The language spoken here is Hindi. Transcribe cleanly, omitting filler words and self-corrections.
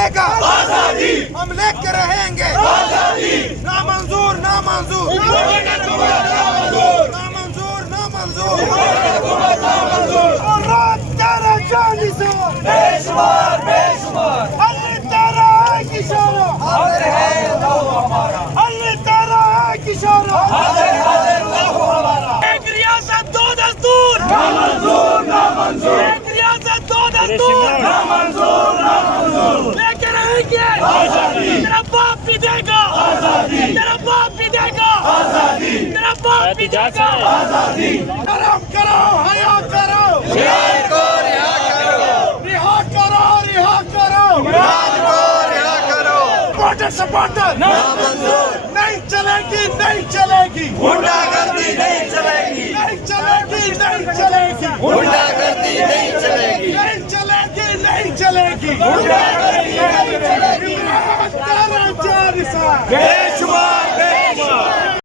मिलेगा आजादी, हम लेकर रहेंगे आजादी। ना मंजूर, ना मंजूर, ना मंजूर, ना मंजूर। रात तेरा जानी से बेशुमार बेशुमार, अल्लाह तेरा है किशारा, हाजिर है अल्लाह हमारा, अल्लाह तेरा है किशारा, हाजिर है अल्लाह हमारा। एक रियासत दो दस्तूर, ना मंजूर, ना मंजूर। एक रियासत दो दस्तूर, ना मंजूर, ना मंजूर। लेकर रहेंगे आजादी, तेरा बाप भी देगा आजादी, तेरा बाप भी देगा आजादी, तेरा बाप भी देगा आजादी। करम करो, हया करो, रिहा करो, रिहा करो, रिहा करो, रिहा करो, रिहा करो। सपोर्टर ना मंजूर, नहीं चलेगी, नहीं चलेगी, गुंडागर्दी नहीं चलेगी, नहीं चलेगी, नहीं चलेगी, गुंडागर्दी नहीं चलेगी, नहीं चलेगी, नहीं चलेगी, गुंडागर्दी नहीं चलेगी। तेरा जारी सा बेशुमार